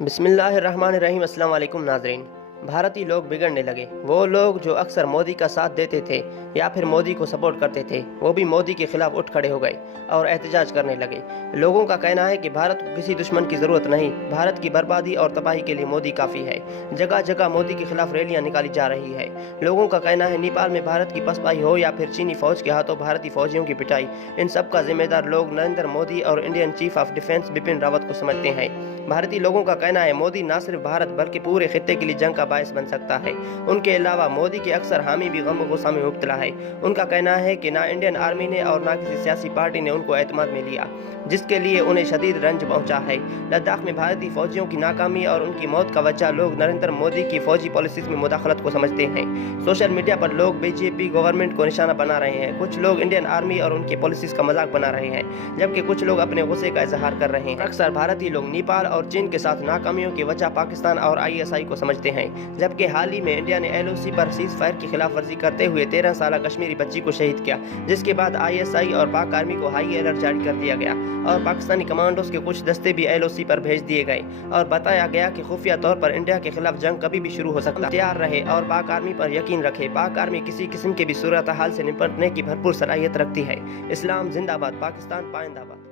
बिस्मिल्लाहिर्रहमानिर्रहीम। अस्सलाम वालेकुम नाज़रीन। भारतीय लोग बिगड़ने लगे। वो लोग जो अक्सर मोदी का साथ देते थे या फिर मोदी को सपोर्ट करते थे, वो भी मोदी के खिलाफ उठ खड़े हो गए और एहतजाज करने लगे। लोगों का कहना है कि भारत को किसी दुश्मन की ज़रूरत नहीं, भारत की बर्बादी और तबाही के लिए मोदी काफ़ी है। जगह जगह मोदी के खिलाफ रैलियां निकाली जा रही है। लोगों का कहना है नेपाल में भारत की पसपाई हो या फिर चीनी फौज के हाथों भारतीय फौजियों की पिटाई, इन सब का जिम्मेदार लोग नरेंद्र मोदी और Indian chief of defence Bipin Rawat को समझते हैं। भारतीय लोगों का कहना है मोदी न सिर्फ भारत बल्कि पूरे खित्ते के लिए जंग का बायस बन सकता है। उनके अलावा मोदी के अक्सर हामी भी गम गुस्सा में मुब्तला है। उनका कहना है कि ना इंडियन आर्मी ने और ना किसी सियासी पार्टी ने उनको एतमाद में लिया, जिसके लिए उन्हें शदीद रंज पहुंचा है। लद्दाख में भारतीय फौजियों की नाकामी और उनकी मौत का वजह लोग नरेंद्र मोदी की फौजी पॉलिसीज में मुदाखलत को समझते हैं। सोशल मीडिया पर लोग बीजेपी गवर्नमेंट को निशाना बना रहे हैं। कुछ लोग इंडियन आर्मी और उनकी पॉलिसीज का मजाक बना रहे हैं, जबकि कुछ लोग अपने गुस्से का इजहार कर रहे हैं। अक्सर भारतीय लोग नेपाल और चीन के साथ नाकामियों की वजह पाकिस्तान और ISI को समझते हैं, जबकि हाल ही में इंडिया ने LOC पर सीज फायर की खिलाफ वर्जी करते हुए 13 साल कश्मीरी बच्ची को शहीद किया, जिसके बाद ISI और पाक आर्मी को हाई अलर्ट जारी कर दिया गया और पाकिस्तानी कमांडोज के कुछ दस्ते भी LOC पर भेज दिए गए और बताया गया कि खुफिया तौर पर इंडिया के खिलाफ जंग कभी भी शुरू हो सकता है। तैयार रहे और पाक आर्मी पर यकीन रखे। पाक आर्मी किसी किस्म की भी सूरत हाल से निपटने की भरपूर सलाहियत रखती है। इस्लाम जिंदाबाद, पाकिस्तान पाइंदाबाद।